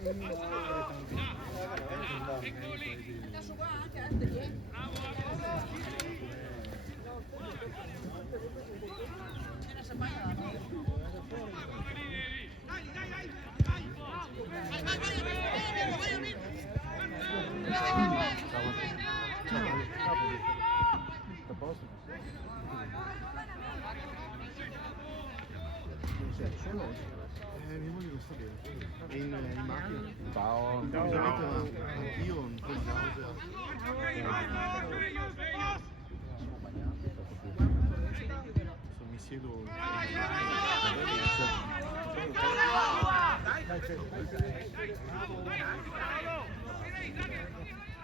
Adesso qua anche Anthony. Mia moglie non sta bene. È in macchina. Ciao. Io un po' di causa. Mi siedo.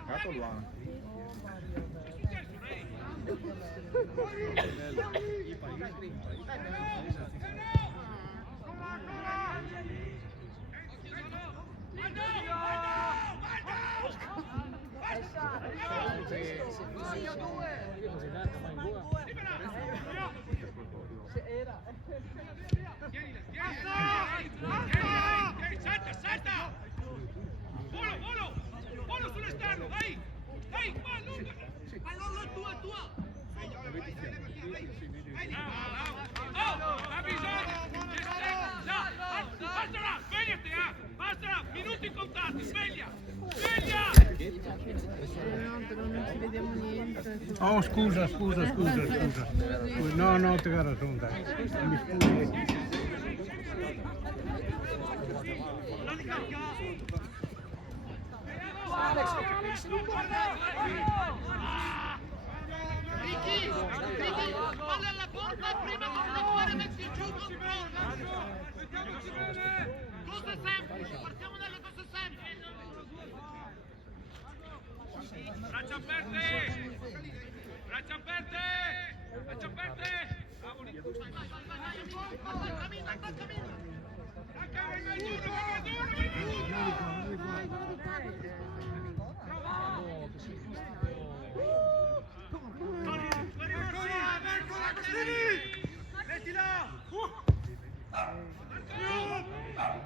Gato Luana. Salta! Volo sull'esterno, vai! Pallone è tua! Ha bisogno! Basta, svegliati! Basta, minuti contati, sveglia! Non ci vediamo niente. Oh, scusa. No, te ragione, dai. Mi scusi. Ricky, palla alla porta, prima di effettuare metti giù controllo. Cose semplici, partiamo dalle cose semplici. Braccia aperte!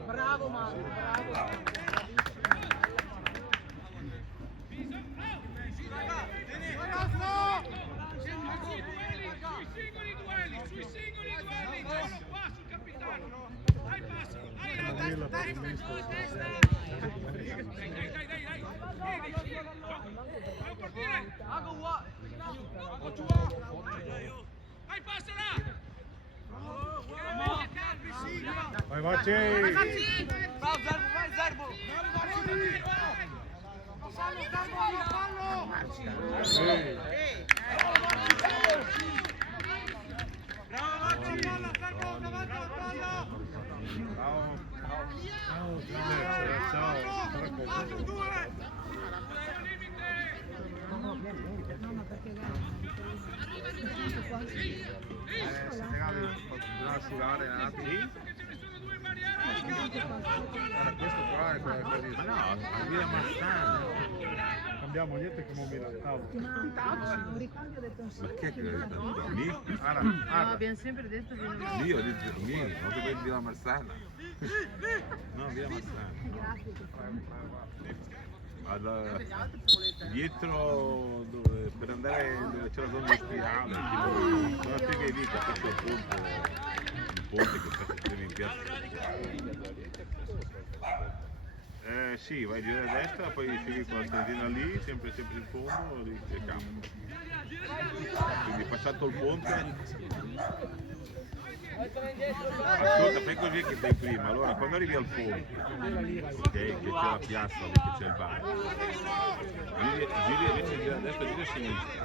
Bravo Mauro, bravo. Sui singoli duelli, giocalo qua sul capitano. Dai passo, dai. Vai partire. Vai passala. Vai, Vacci! Vai Zerbo. Bisogna asciugare un attimo. Guarda, questo qua è quello di... Ma no, via Massana. Cambiamo niente come un miracolo. Un ricambio del consiglio. Ma che è che hai detto? Mi? No, abbiamo sempre detto di non... Io ho detto mi, non che vedi via Massana. No, via Massana. Dietro dove, per andare dove c'è la zona industriale, tipo, non spieghi lì, capito il ponte che sta in piazza. Sì, vai a girare a destra, poi scegli quella stradina lì, sempre in fondo, lì c'è il campo. Quindi passato il ponte. Ascolta, fai così che sei prima, allora quando arrivi al ponte, ok, che c'è la piazza, che c'è il bar, giri invece gira a destra, gira a sinistra.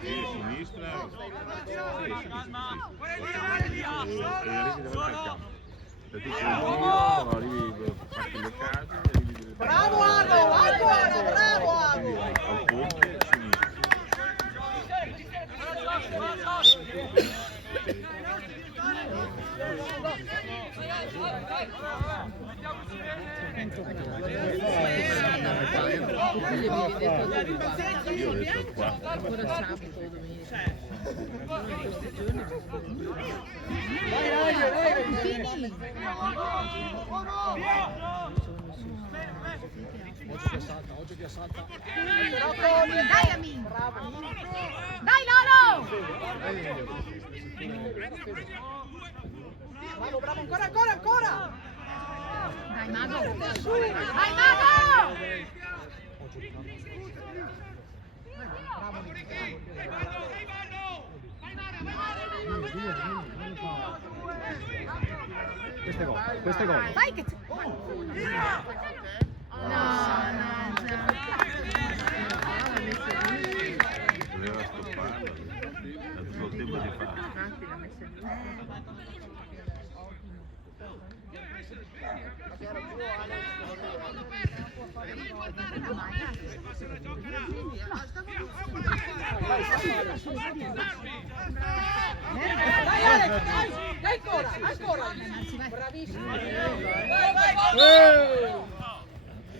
Giri a sinistra, e arrivi davanti al campo. Se tu sei arrivi, passi le case, arrivi... Bravo Arno, bravo Arno! Al ponte, a sinistra. Io ho detto qua. Ancora sabato o domenica. Dai Amin! Dai Lolo! Bravo, bravo, ancora! Dai Mago! Dai Mago! Questo è gol. Vai che c'è! No, Doveva stopparla. Ha tutto il tempo di fare. Dai Alex, dai ancora! Bravissimo! Vai!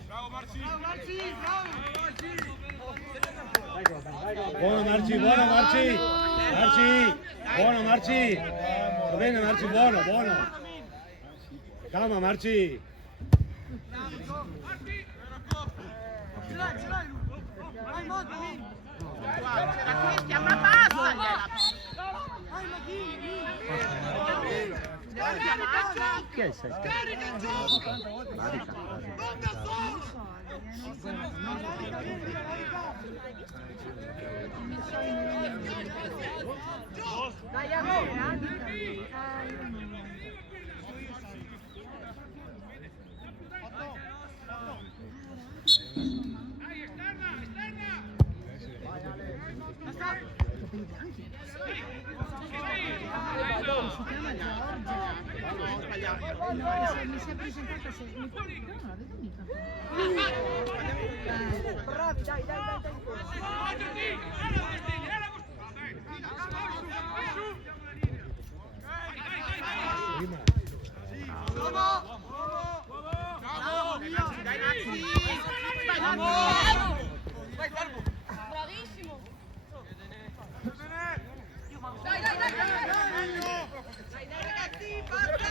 Bravo Marci! Buono Marci! Buono Marci! Va bene Marci, buono! Calma Marci! Ma basta! Chi è il sesto? Dai Amo! Mi si è presentata se... No, non la vedo mica. Bravi, dai! Bravissimo! Dai ragazzi, forza!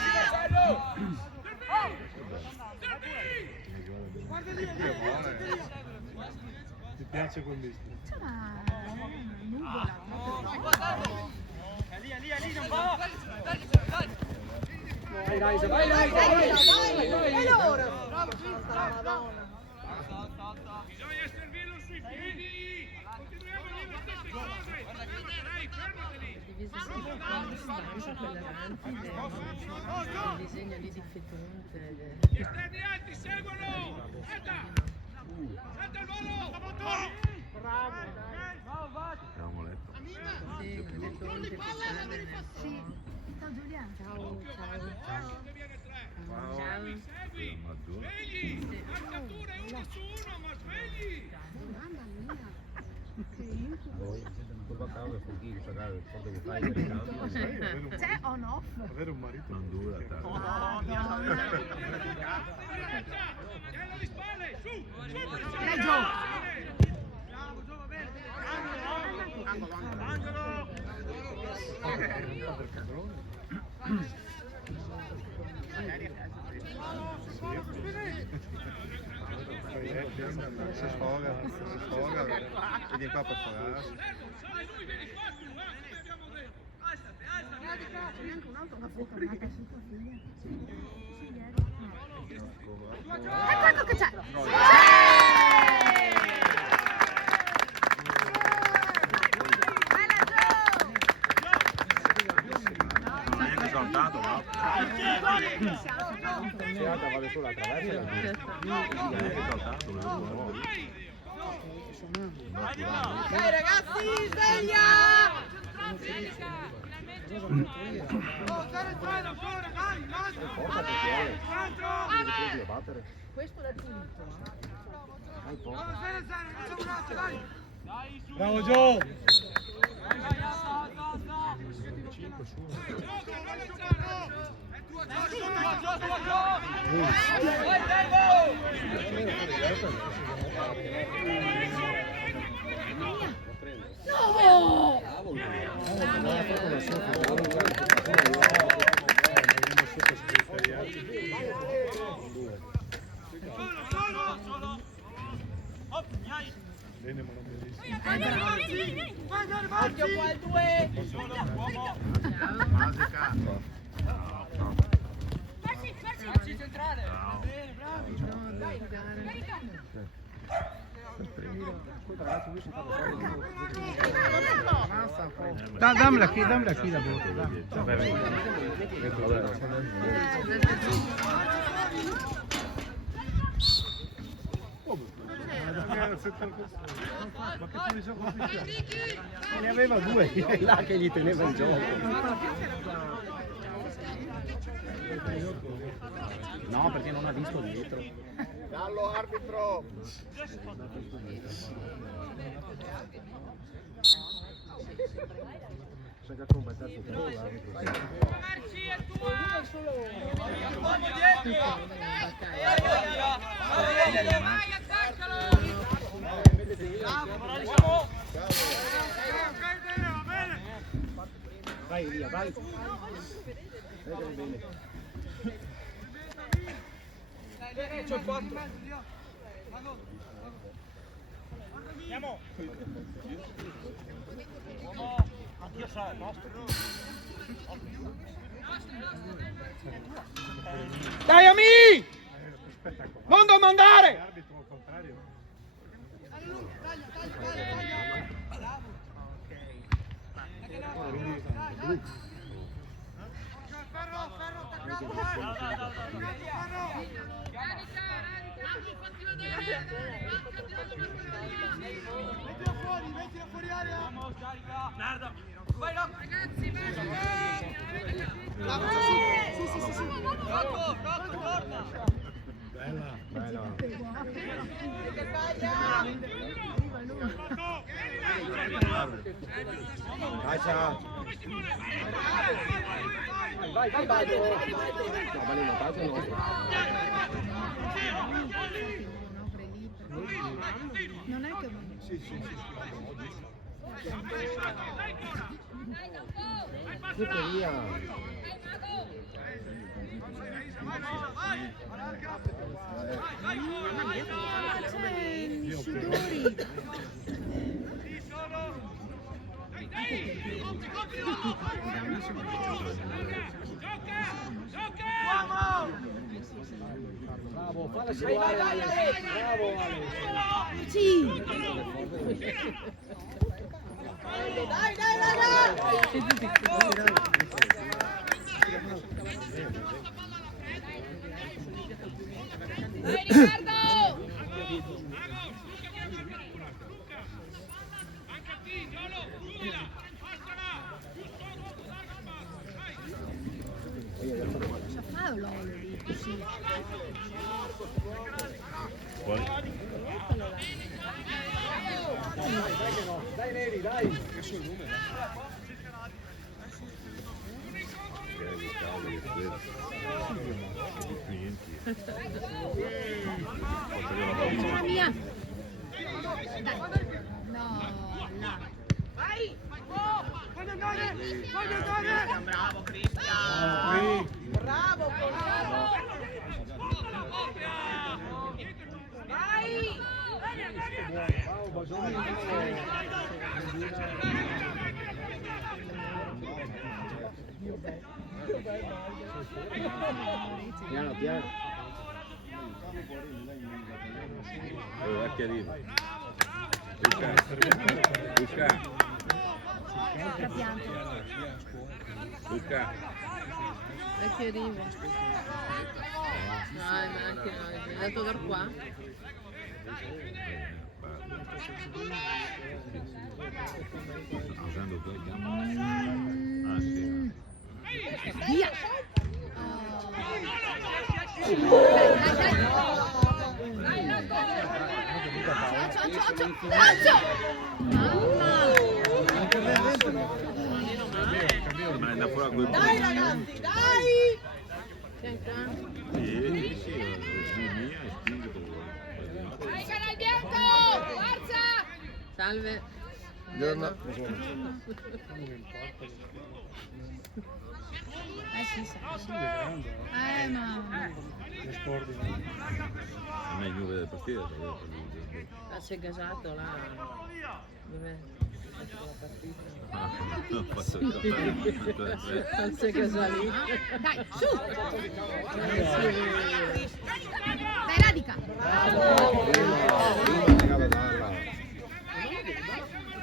Ti piace quel disco? C'è una nuvola. Vai ora! Bravo, Madonna! Bisogna servirlo sui piedi! Continuiamo le stesse cose! Fermati lì! Divisa schifo, quella avanti, il disegno lì di Fetonte. Gli esterni alti, seguono! Salta il volo! Abbiamo letto. Sì, Fetonte, Pistane. Sì. Ciao Giulia. Ciao. Dove viene tre? Ciao. Segui! Maggiore. Svegli! Calciature 1 su 1, ma svegli! Mamma mia. C'è on off? Avere un marito. Non dura tanto. Tienilo di spalle, su! Dai Gio. Bravo, Gio, va bene! Si sfoga, vieni qua per sfogarsi. Sai, lui vieni qua tu, come abbiamo detto! Alzati! C'è neanche un'auto che fu tornata su tua figlia. Ecco che c'è! Non è neanche saltato, no? Vale solo attraverso. Non è neanche saltato, lo Dai ragazzi, sveglia! Questo l'ha finito. Bravo Gio! Bene, ma non bellissimo. Occhio qua il 2. Basica. Dammela qui la botta. Ma che ne so come Ne aveva due là che gli teneva il gioco. No, perché non ha visto dietro. Dallo arbitro. Sai che combattuto per l'arbitro. Vai Elia, vai. Vedere bene. C'ho 4. Andiamo. Anch'io so, il nostro. Dai Ami! Non domandare! L'arbitro al contrario. Mettila fuori area! Vamos, carica! Merda! Vai Rocco! Ragazzi, Sì. Rocco, torna! Bella. Che sbaglia. Vai ciao. Vai, Baggio. No, Baleno, Baggio no. Non è che Tutto via. i sudori. Bravo, falla scivolare. Bravo Ale. Sì. Dai, ragazzi. Dai Riccardo! Lascia fare l'olio lì, così. Poi Dai Neri, dai. La mia. Dai. No, là. Bravo Cristian. Bravo Colombo. Piano, piano. che arriva. Luca. Luca. E che arriva. No, ma anche no, è andato da qua. Usando quel campo. Ah sì. Via! Ma è fuori quel Dai ragazzi, dai! Sì, mia e spinge dove vuoi. Dai canal bianco! Forza! Salve. Buongiorno. Sì, sa. Ma A me Juve del partire. Si è gasato là. Dov'è? La partita. Non faccio il Non si è gasato lì. Dai, su! Dai, Radica!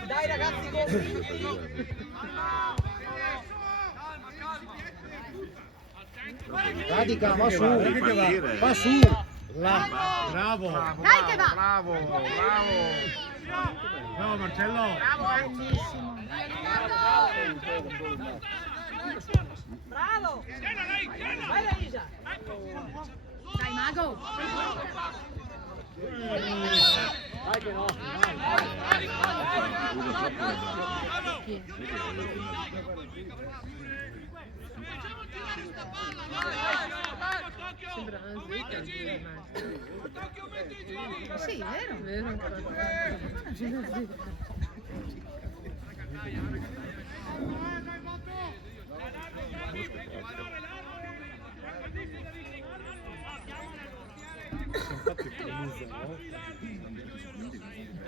Dai ragazzi, go! Radica, va su, partire. va su. Là, bravo. Dai che va! Bravo, bravo. No, Marcello. Bravo! Vai Elisa! Dai, Mago! Dai che no. Sembra una slitta. Sì, vero? Vero, infatti. Infatti penalizza, no?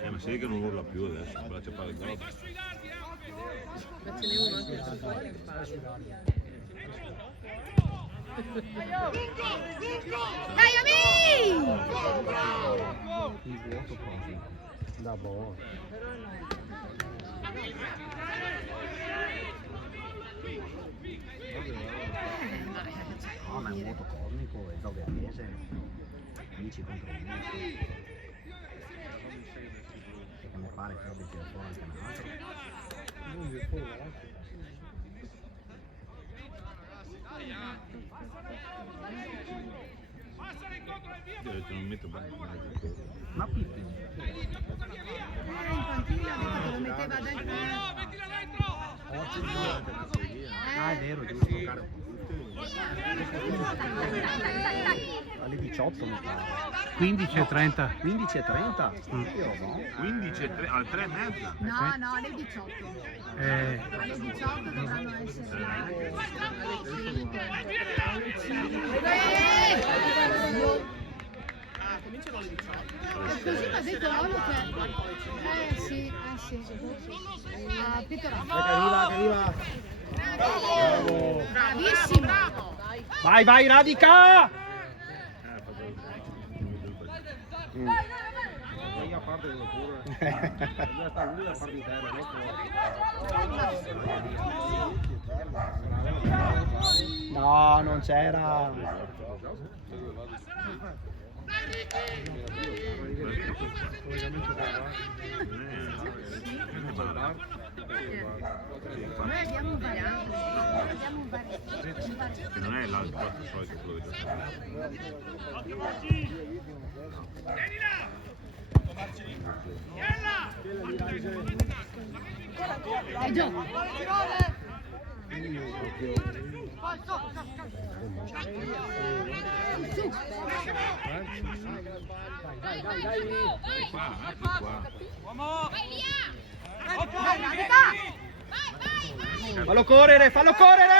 Ma sai che non urla più adesso, me la c'è fare il gol. Ma ce n'è uno anche su fuori che parla. Dai, Ami! Il vuoto così. Da buono. No, ma è un vuoto cosmico, è zauberese. 10 contro 10. Perché mi pare che abbia tirato fuori anche un altro. Non gli fuori davanti. Io ho detto non metto bene. Ma Pippi. In panchina ha detto che lo metteva dentro. Ah, è vero, giusto. Alle 18 mi pare. 15:30. 15:30? Io no. 15 e 3, alle 3:30. No, no, alle 18. Alle 18 dovranno essere là. Alle 5. Così mi ha detto loro che... sì. Pietro. Arriva. Bravissimo. Vai, Radica! Io a parte devo pure. Io sta lui la partita, No, non c'era. Noi abbiamo un variante. Che non è l'altro solito quello che gioca. Vieni là! E giù. Su. Fallo correre!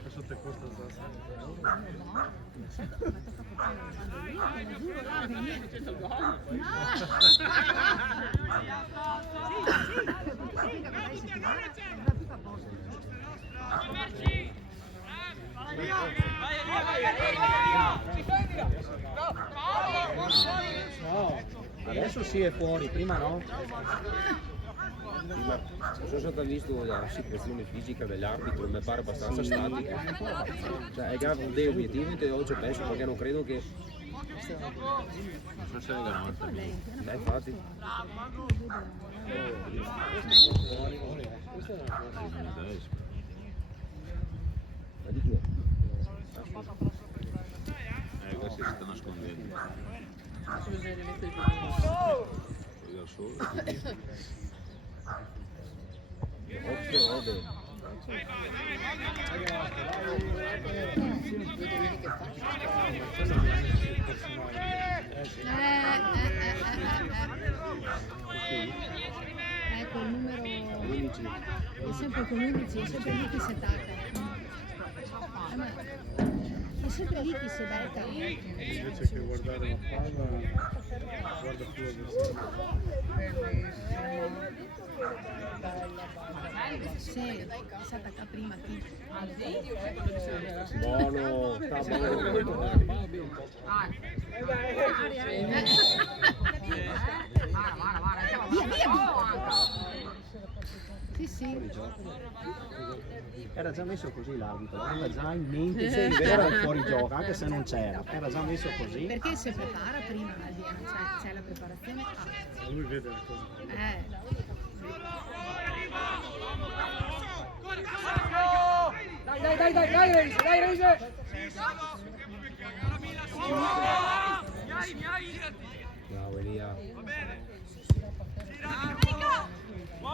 Adesso te costa No, adesso sì è fuori, prima no. Sono stato visto la situazione fisica dell'arbitro, mi pare abbastanza statica. Cioè, è grave dei obiettivi, te oggi penso perché non credo che Non se ne da 90 minuti. Infatti. Ma di chi è? Questi si sta nascondendo. Poi da solo. Ecco il numero 11, è sempre con 11, è sempre lì che si attacca. È sempre lì che si becca. Invece che guardare la palla, guarda più Sì, si attacca prima qui. Buono, sta buono. Via, via! Sì, sì. Era già messo così l'arbitro, aveva già in mente, sì, era il fuorigioco, anche se non c'era, era già messo così. Perché si prepara prima Aldiano, cioè c'è la preparazione. lui vede le cose. Dai, Reise! Bravo Elia.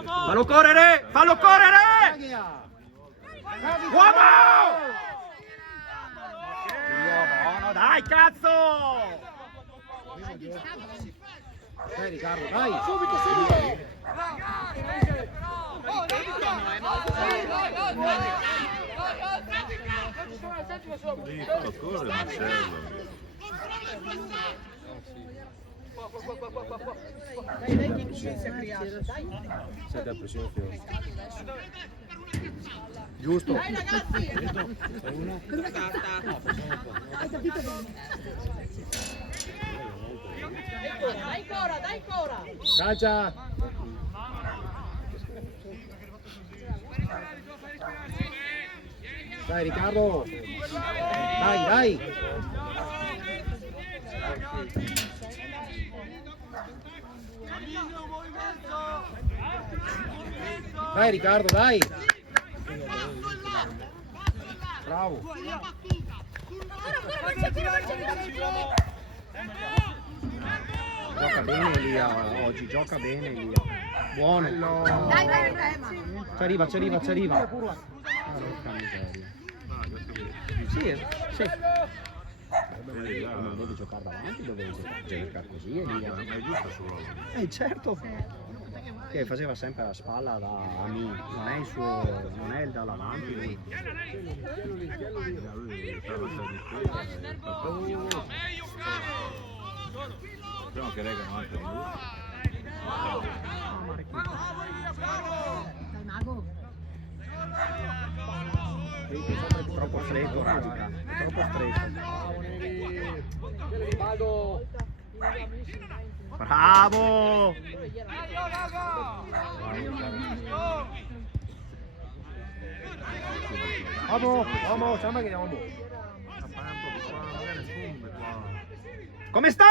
Fallo correre! Fallo correre! Uomo! Buono, dai cazzo! Dai Riccardo, dai! Subito, subito! Lì fa correre Marcello. Dai, che coscienza creata, dai! Senti la pressione fiore. Giusto! Dai ragazzi! Hai capito bene? Dai Cora, dai Cora! Calcia! Dai Riccardo! Dai, dai! Dai Riccardo, dai! Bravo! Gioca bene Elia oggi, gioca bene Elia. Buono! Dai, dai, dai, ma. Ci arriva, ci arriva, ci arriva! Porca miseria. Sì, sì. Non devi giocare davanti, dovevi giocare così Elia. Ma è giusto solo. Certo! Che faceva sempre la spalla da Ami, non è il suo, non è il da davanti lui. Speriamo che regano altri minuti. Dai, Mago. Troppo stretto Radica, troppo stretto. Bravo! Vamos, sama che andiamo. Come sta?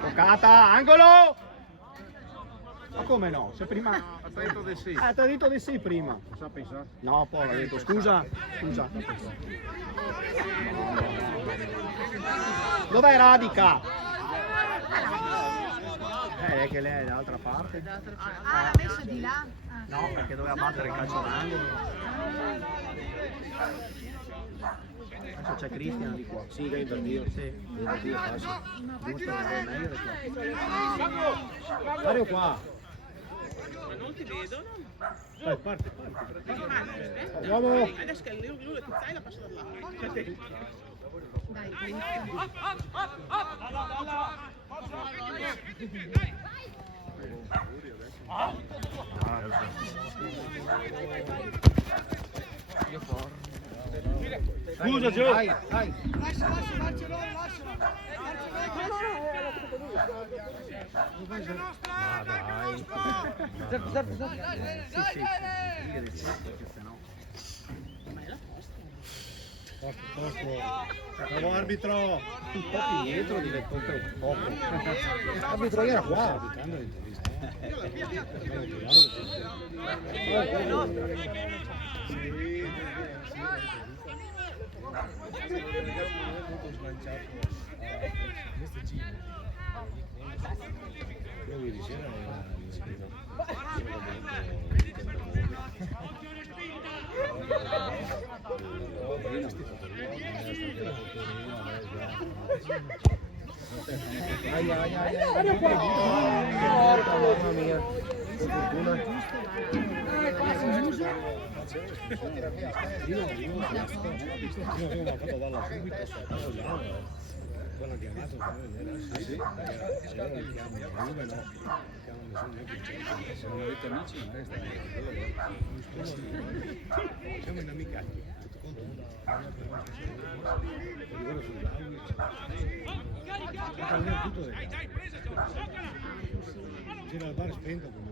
Toccata, angolo! Ma come no? Se prima... Ha detto di sì. ti ha detto di sì prima. Cosa pensa? No, poi l'ha detto scusa, scusa. Dov'è Radica? È che lei è dall'altra parte. Ah, l'ha messo di là? No, perché doveva battere il calcio d'angolo. Adesso c'è Cristian di qua. Sì, dai, per Dio. Sì. Per Dio, passa. Giusto, è meglio di qua. Mario qua. Ma non ti vedono? Dai, parte. Andiamo! Adesso che lui la pizzai la passa da là. Dai, Scusa, Gio. Dai. Bravo arbitro. Un po' più dietro diventa un poco. L'arbitro era qua. Mamma mia. Quella chiamata sì, allora li chiamo Juve no, se non avete amici non resta siamo inamicati, tutto conto rigore sull'Aulic tutto c'era il bar spento comunque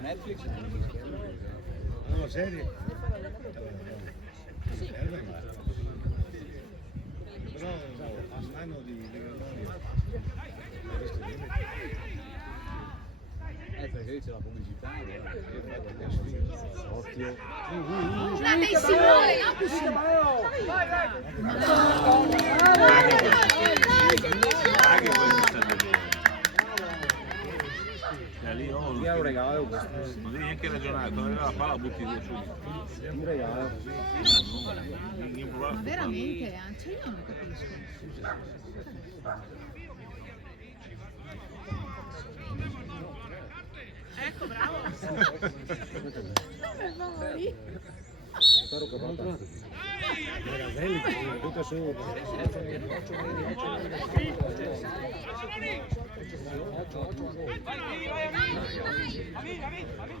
Netflix una serie però un anno di Gregorio perché lì c'è la pubblicità occhio lì è un regalo questo. non devi neanche ragionare, quando arriva la palla butti via subito. Un regalo. ma veramente? Cioè io non capisco. Ecco, bravo! Spero che vada. era bello, tutto su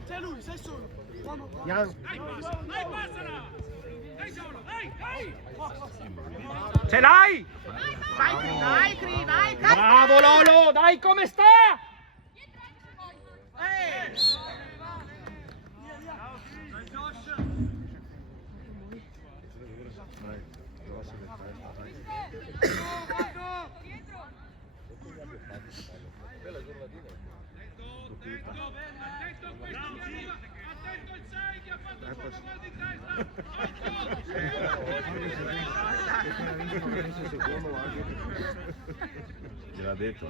C'è lui, sei solo. Jan. Dai, passala! Dai, solo, dai! Ce l'hai? Vai, Cri, vai! Bravo Lolo, dai come sta? Attento il 6 che ha fatto il suo gol di testa! Gliel'ha detto.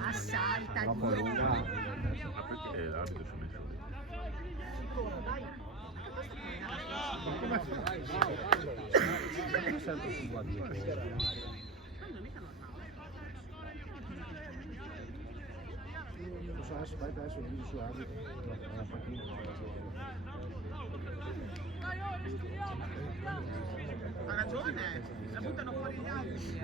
Ma salta Ma poi perché l'arbitro ci ha messo lì? Aspetta, adesso dici su arbitro. Ha ragione, la buttano fuori gli altri.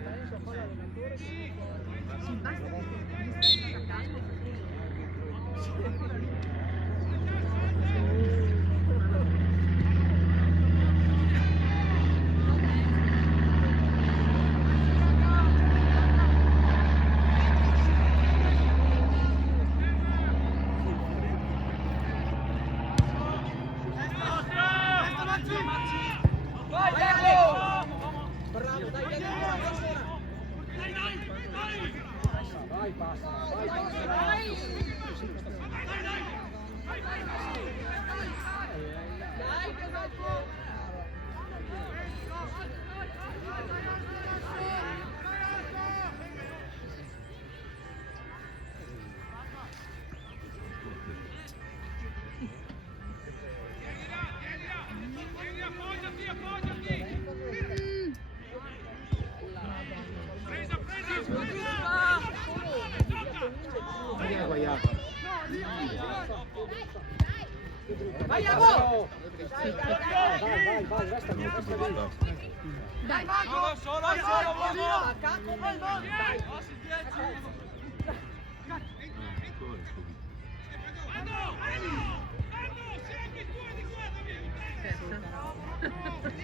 Vai, resta lì, resta lì. Dai, Solo,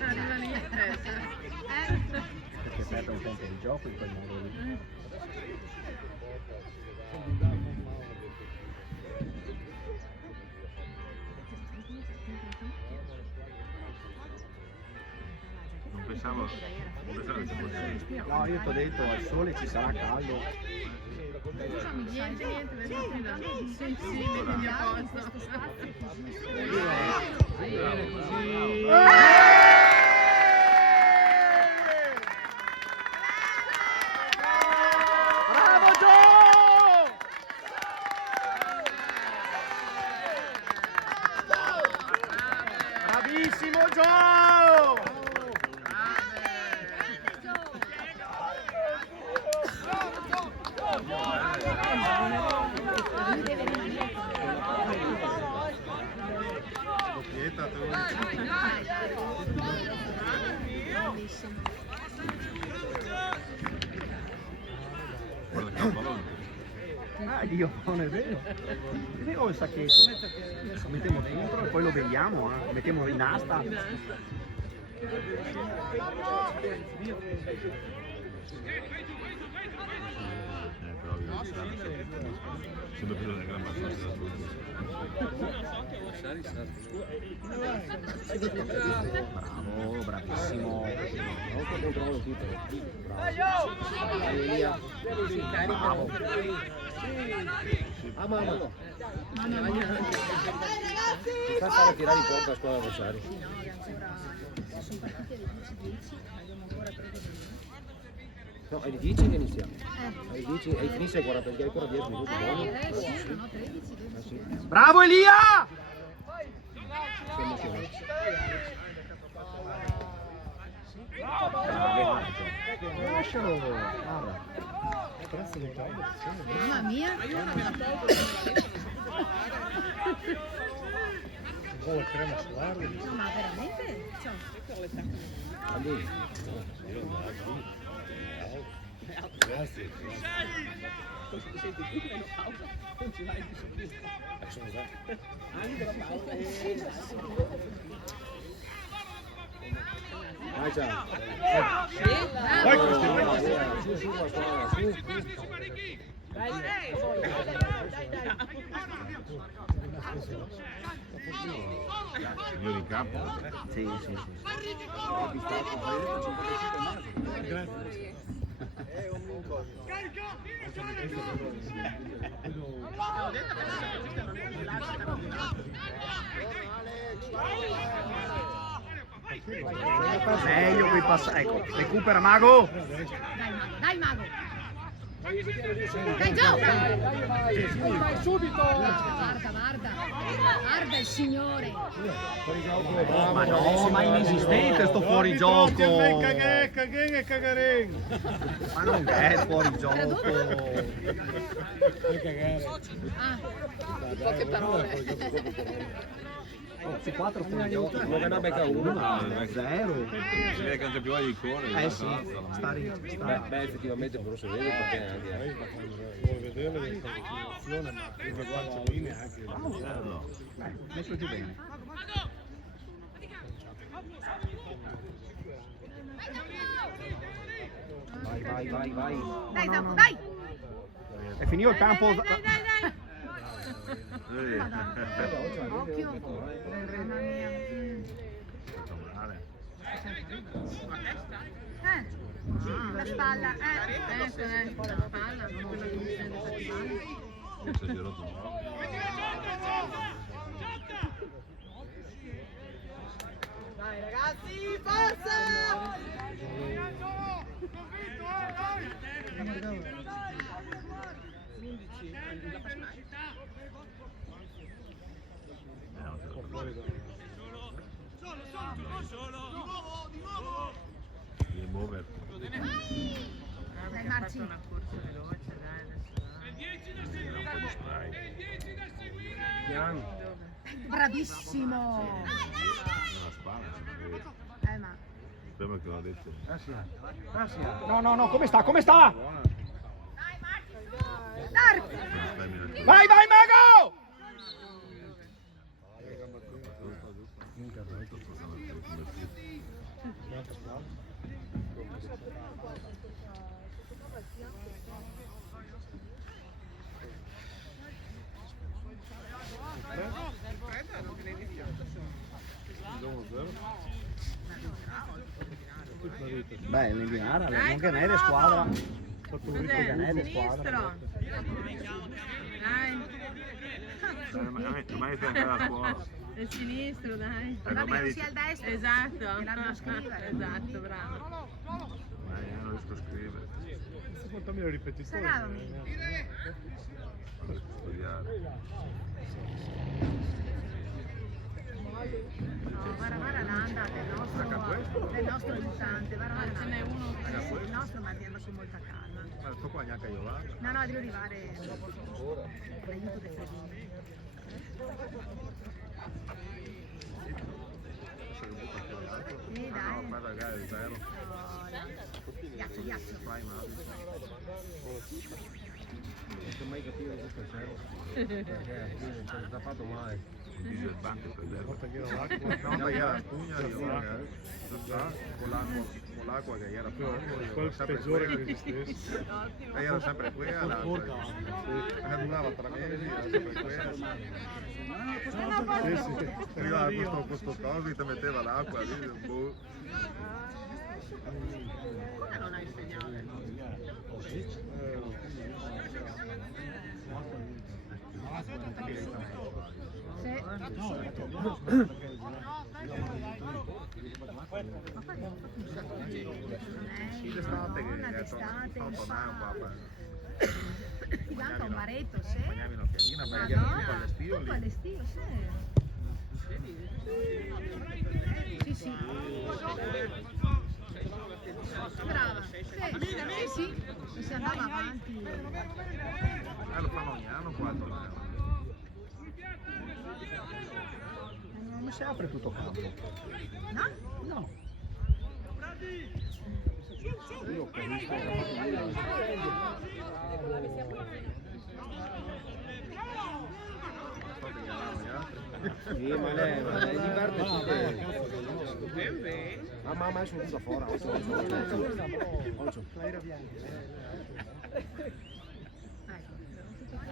Arriva lì e testa. Perché perde un tempo di gioco in quel modo lì. Non pensavo che fosse. No, io ti ho detto, al sole ci sarà caldo. Niente, verso là. Sì, mettimi a posto. Bene così. Bravo Gio! Bravissimo Gio! Guarda che pallone. Ah, Dio, non è vero. È vero il sacchetto. Lo mettiamo dentro e poi lo vendiamo, lo mettiamo in asta. Però sempre più una gran battaglia della Bravo, bravissimo. Non sto controllo tutto. Bravo. Ah, mamma. Ti fa fare tirare in porta a squadra avversaria. sono partite alle 10:10, abbiamo ancora 3 minuti. No, alle 10 che iniziamo. Alle 10 e finisce ai 40, perché hai ancora 10 minuti buoni. Sì, sono 13, 12. Bravo Elia! Sei emozionato. Lascialo, guarda. Mamma mia! Un po' la crema solare. No, ma veramente? Cioè, A lui. Grazie. Dai, ciao. Vai Cristian, vai. Su, su, la squadra, su. Signori in campo. Sì, sì, sì. Meglio quei passaggi. Ecco, recupera Mago. dai mago! Dai Gio! Guarda il signore! Ma no, ma inesistente sto fuori gioco. Caghen e cagaren. Ma non è fuori gioco. Ah, Poche parole. Oh, su 4 fuori gioco. Non ne becca uno. Zero. Si vede che non c'è più voglia di correre. Sì, sta Beh, effettivamente però si vede perché anche. Vuole vedere la continuazione, ma prima guarda la linea anche. Messo giù bene. Vai, vai, vai, vai. dai Zampo, dai! È finito il campo. Dai! Occhio! Mamma mia! La spalla, La spalla, non quella che mi sente per il male. Non si è rotto un po'. Dai ragazzi, forza! Devi muoverti. Dai Marci! Una corsa veloce, dai, adesso. Era un po' di spray. Piano. Dove? Bravissimo! Una spalla, Ma... sembra che l'ho detto. No, come sta? Buona. Vai, Mago! Beh, l'Indiana, non che ne è squadra. Sinistro. Dai. Domani stai andando a scuola. È sinistro, dai. Domani sia il destro. Esatto. Che l'hanno scrivere. Esatto, bravo. Non riesco a scrivere. Portami le ripetizioni. Studiare. No, guarda l'anda del nostro aiutante, guarda Ce n'è uno. il nostro ma andiamo con molta calma. Ma sto qua neanche io là. No, devo arrivare l'aiuto del Fredini. Dai. No, guarda ragazzi, zero. Ghiaccio. Fai male. Non so mai capire questo zero. Perché non ci ha fatto mai. Dice il banco per zero. Tagliare l'acqua. No, tagliare la spugna con l'acqua che era Quel peggiore che esistesse. e era sempre quella. Durava 3 mesi, era sempre quella. Arrivava questo coso e ti metteva l'acqua lì, boh. Come non hai il segnale? Sì, l'estate che tornavo qua. Ti manca un baretto, sì? Bagnavi un'occhialina, perché Madonna, all'estio lì. all'estio, sì. Sì. Brava. Sì. E si andava avanti. Lo fanno ogni anno qua a tornare. Non si apre tutto campo. No? No. Io capisco. Sì, ma lei diverte tutte. Ma mamma è venuta fuori.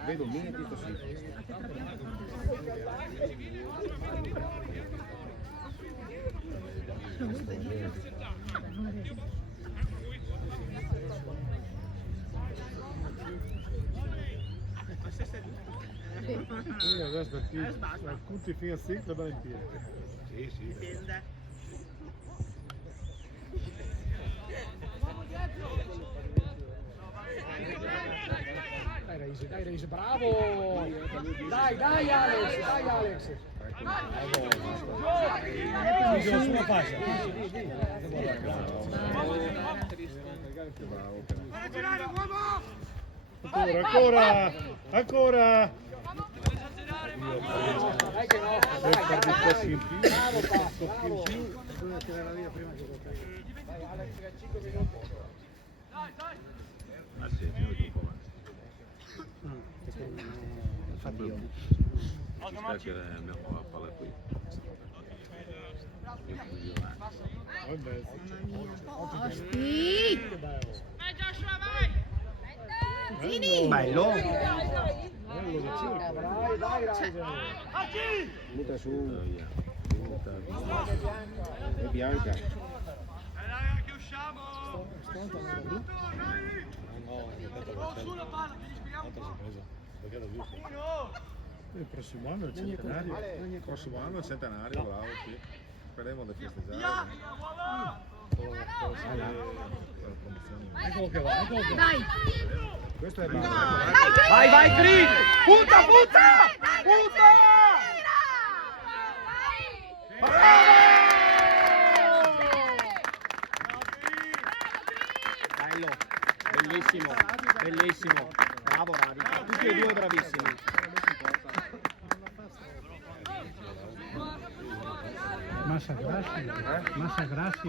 Vedo mille tutto sì. Quindi adesso dal punto fino a 5 va in piedi. Sì. Dipende. Dai Reise, bravo! Dai Alex! Sulla fascia. Ancora! Dai che no! Bravo! Bisogna tirare via prima che giocare. Dai Alex, 5 minuti. Ah sì, io un po' Infatti io. ci sta che andiamo a palla qui. Osti! Bello! Dai Reise! Butta su. È bianca. Che usciamo! Sulla palla, ti spieghiamo. Il prossimo anno è il centenario. Il prossimo anno è il centenario, bravo, sì. Speriamo di festeggiare. Eccolo che va. Dai! Questo è bello. Vai, Green! Punta! Bello! Bellissimo! Bravo Radica, tutti e due bravissimi. Massa grassi. Massa grassi.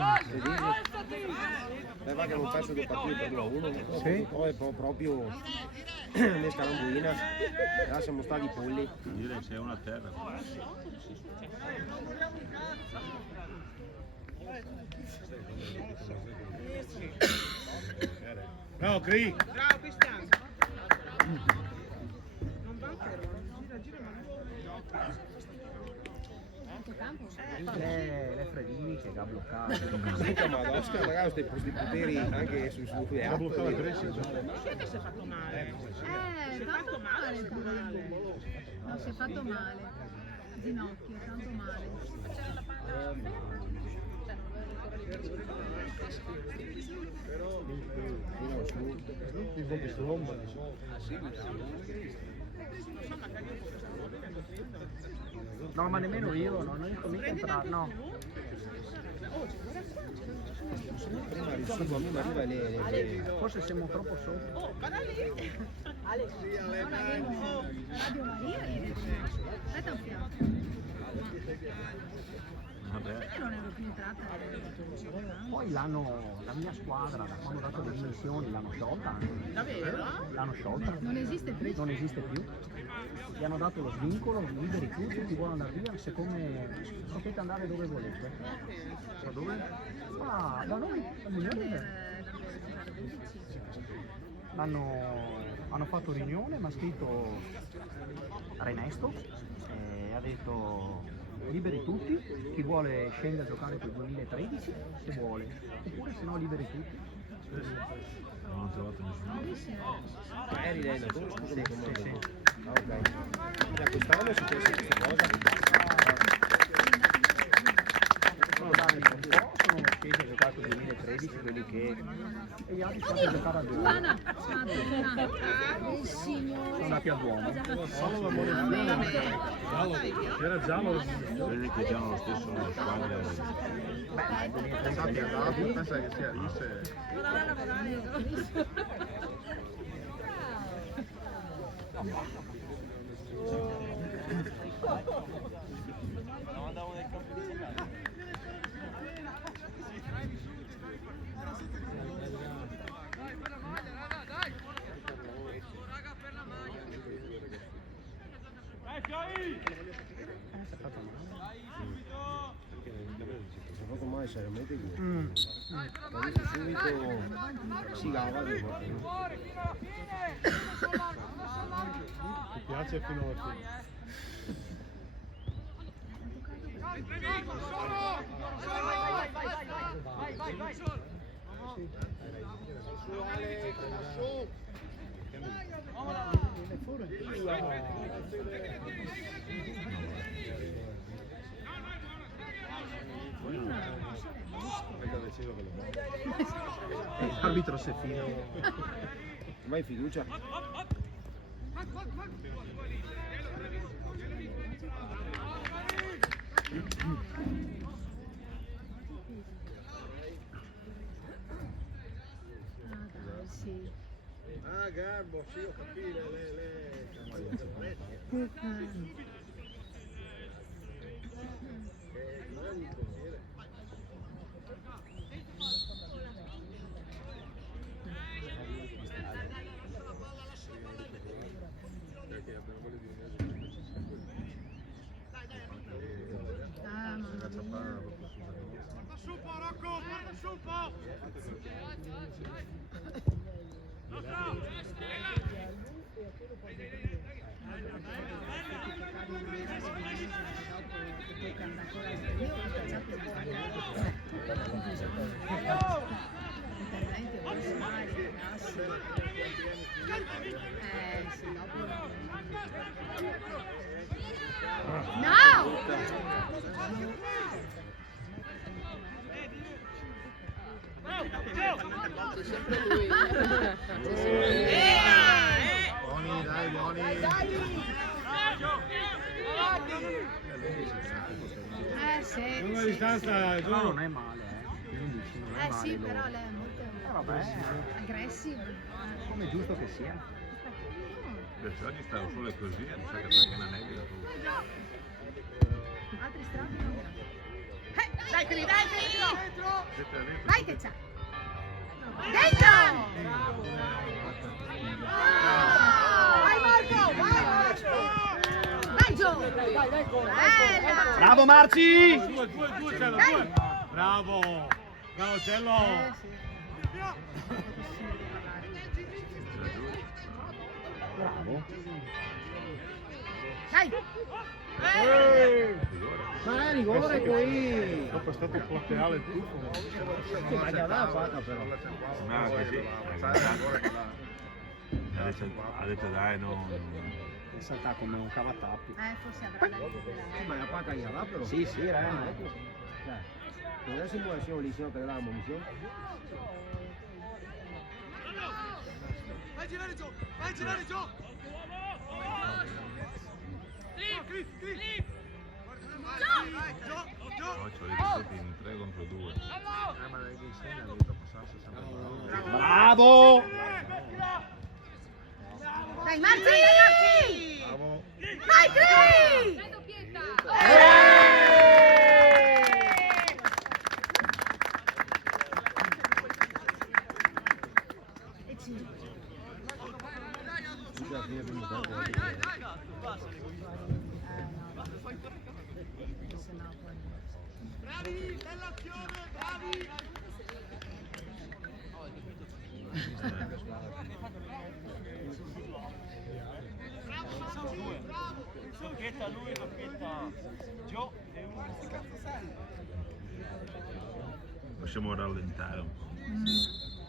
Va che non faccio due partite per 1-1, Sì. poi proprio le scarambuina, là siamo stati polli. Direi c'è una a terra. Bravo, Cri. Bravo Cristiano. Non va però, gira ma Le Fredini che ha bloccato. Senta, ma Oscar ragazzi ha questi poteri anche su Ha bloccato la crescita. chi è che si è fatto male? Si è fatto male il plurale. No, si è fatto male. Ginocchio, tanto male. Il gol di Stromba. No, ma nemmeno io, non riesco mica a entrare, no. prima arriva le... Forse siamo troppo sotto. Oh, guarda lì. Radio Maria lì. Aspetta un fiato. Vabbè. Perché non ero più entrata? Poi la mia squadra, da quando ho dato le dimissioni, l'hanno sciolta. Davvero? L'hanno sciolta. Non esiste più. Non esiste più. Gli hanno dato lo svincolo, liberi tutti, chi vuole andare via, siccome potete andare dove volete. Da dove? Ah, da noi, hanno fatto riunione, mi ha scritto Renesto e ha detto liberi tutti, chi vuole scendere a giocare per il 2013 se vuole, oppure se no liberi tutti. Non ho trovato nessuno. Ma eri lei allenatore? Scusami, come Sì. Ah, ok. Da quest'anno è successa questa cosa? Sono andati un po', sono scesi a giocare per il 2013 quelli che... e gli altri sono andati a giocare a Duomo. Luana, il signore. Sono andati a Duomo. Solo l'amore. Giallo. Era giallo. Vedi che già hanno lo stesso squadra. Pensa che sia lì se... Si è fatto male seriamente qui. Subito si lava. Ti piace fino alla fine. L'arbitro Sefino. Mai fiducia? Sì. Ah, Garbo, sì, ho capito, Ah, mamma mia. Guarda su un po', Rocco, guarda su un po'. No! C'è sempre lui. Buoni, dai, buoni. Sì. Lunga distanza, No, non è male, 15, non è male. Sì, loro. però lei è molto Vabbè, aggressiva. come è giusto che sia. Perché oggi stavo solo così, mi sa che non è che una nebbia. Altri strati non ne ha. Dai, Cri, dai, Cri! Dai che c'è! Dentro! Vai Marco, vai Marco! Dai Gio! Bella! Bravo Marci! Due, Cello, due. Bravo! Bravo Cello! Bravo. Dai! Ma è rigore qui! Dopo è stato plateale il tuffo. Ma gli avrà fatta però. No, che sì. Ha detto dai, no. È saltato come un cavatappi. Forse avrà da Sì, ma la pata gli avrà però. Sì, sì, Ah, ecco. Non è simulazione lì, sino che la munizione. Vai girare giù! Vai girare giù! No, ci ho ripetuti in 3 contro 2. Bravo! Dai Marci! Bravo! Vai Cri! E 5. Tutta la fine primo tempo. Bravi! Bella azione! Bravi! Tocchetta lui, tocchetta Gio e uno. Possiamo rallentare un po'.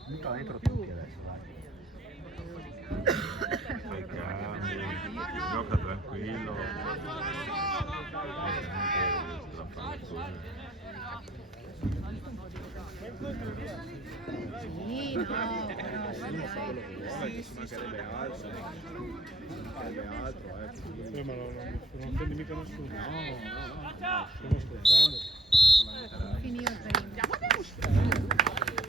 Butta dentro tutti adesso, dai. Fai cambi, gioca tranquillo. Sì, no, però sì, Ci mancherebbe altro. Ci mancherebbe altro, Ma non offendi mica nessuno. No, no, no.